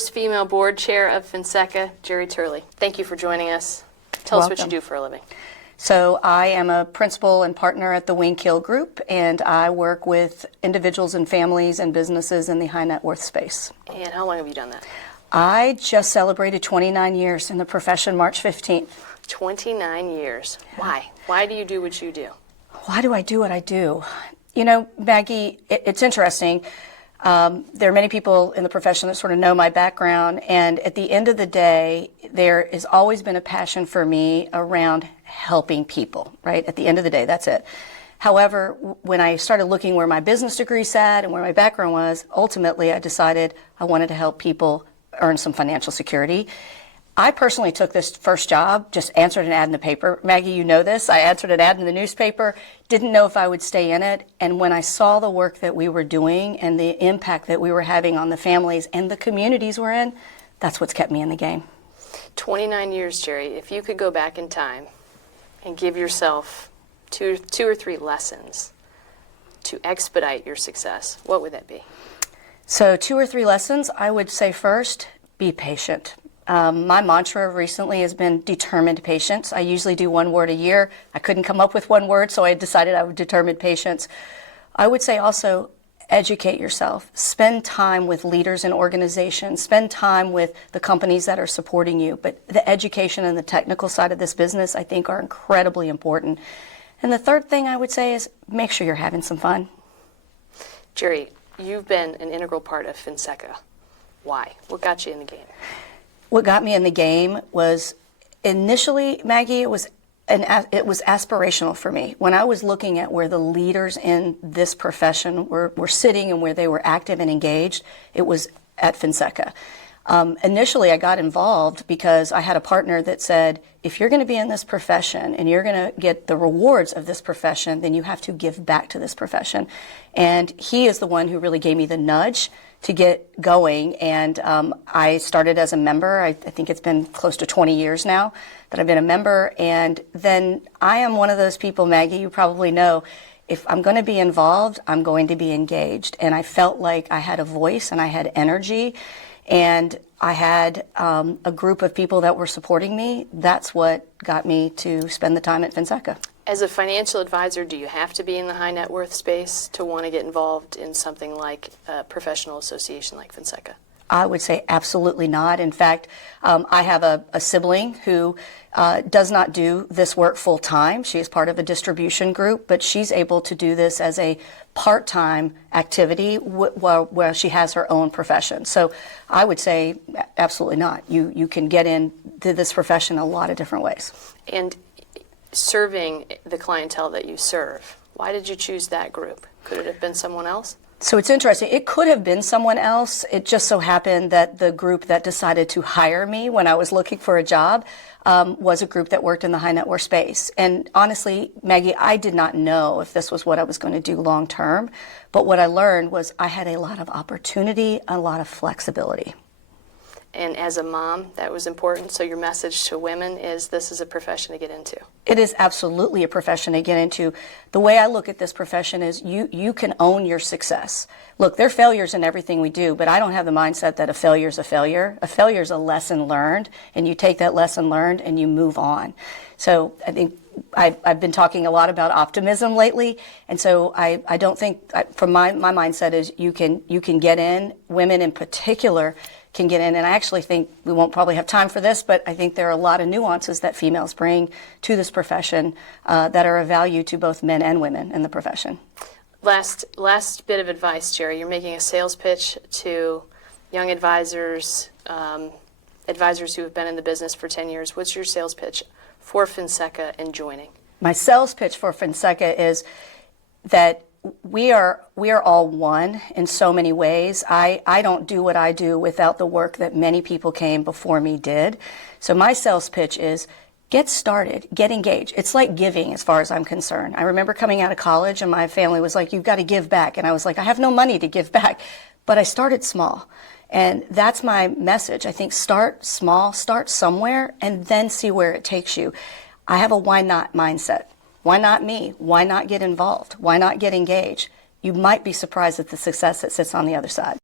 first female board chair of Fonseca, Jeri Turley. Thank you for joining us. Tell us what you do for a living. So I am a principal and partner at the Wing-Kill Group, and I work with individuals and families and businesses in the high net worth space. And how long have you done that? I just celebrated 29 years in the profession March 15th. 29 years. Why? Why do you do what you do? Why do I do what I do? You know, Maggie, it's interesting. There are many people in the profession that sort of know my background, and at the end of the day, there has always been a passion for me around helping people, right? At the end of the day, that's it. However, when I started looking where my business degree sat and where my background was, ultimately I decided I wanted to help people earn some financial security. I personally took this first job, just answered an ad in the paper. Maggie, you know this. I answered an ad in the newspaper, didn't know if I would stay in it. And when I saw the work that we were doing and the impact that we were having on the families and the communities we're in, that's what's kept me in the game. 29 years, Jeri. If you could go back in time and give yourself two or three lessons to expedite your success, what would that be? So 2 or 3 lessons, I would say first, be patient. My mantra recently has been determined patience. I usually do 1 word a year. I couldn't come up with 1 word, so I decided I would determine patience. I would say also educate yourself. Spend time with leaders and organizations. Spend time with the companies that are supporting you. But the education and the technical side of this business, I think, are incredibly important. And the third thing I would say is make sure you're having some fun. Jeri, you've been an integral part of Fonseca. Why? What got you in the game? What got me in the game was initially, Maggie, it was aspirational for me. When I was looking at where the leaders in this profession were sitting and where they were active and engaged, it was at Fonseca. Initially, I got involved because I had a partner that said, if you're going to be in this profession and you're going to get the rewards of this profession, then you have to give back to this profession. And he is the one who really gave me the nudge to get going, and I started as a member. I think it's been close to 20 years now that I've been a member, and then I am one of those people, Maggie, you probably know, if I'm going to be involved, I'm going to be engaged, and I felt like I had a voice and I had energy, and I had a group of people that were supporting me. That's what got me to spend the time at Fonseca. As a financial advisor, do you have to be in the high net worth space to want to get involved in something like a professional association like Fonseca? I would say absolutely not. In fact, I have a sibling who does not do this work full time. She is part of a distribution group, but she's able to do this as a part-time activity where she has her own profession. So I would say absolutely not. You can get into this profession a lot of different ways. And serving the clientele that you serve, why did you choose that group? Could it have been someone else? So it's interesting. It could have been someone else. It just so happened that the group that decided to hire me when I was looking for a job was a group that worked in the high net worth space. And honestly, Maggie, I did not know if this was what I was going to do long term. But what I learned was I had a lot of opportunity, a lot of flexibility. And as a mom, that was important. So your message to women is this is a profession to get into. It is absolutely a profession to get into. The way I look at this profession is you can own your success. Look, there are failures in everything we do, but I don't have the mindset that a failure is a failure. A failure is a lesson learned, and you take that lesson learned and you move on. So I think I've been talking a lot about optimism lately, and so I don't think, from my mindset is you can get in, women in particular can get in, and I actually think we won't probably have time for this, but I think there are a lot of nuances that females bring to this profession that are of value to both men and women in the profession. Last bit of advice, Jeri. You're making a sales pitch to young advisors, advisors who have been in the business for 10 years. What's your sales pitch for Fonseca and joining? My sales pitch for Fonseca is that we are all one in so many ways. I don't do what I do without the work that many people came before me did. So my sales pitch is get started, get engaged. It's like giving as far as I'm concerned. I remember coming out of college and my family was like, you've got to give back. And I was like, I have no money to give back. But I started small. And that's my message. I think start small, start somewhere, and then see where it takes you. I have a why not mindset. Why not me? Why not get involved? Why not get engaged? You might be surprised at the success that sits on the other side.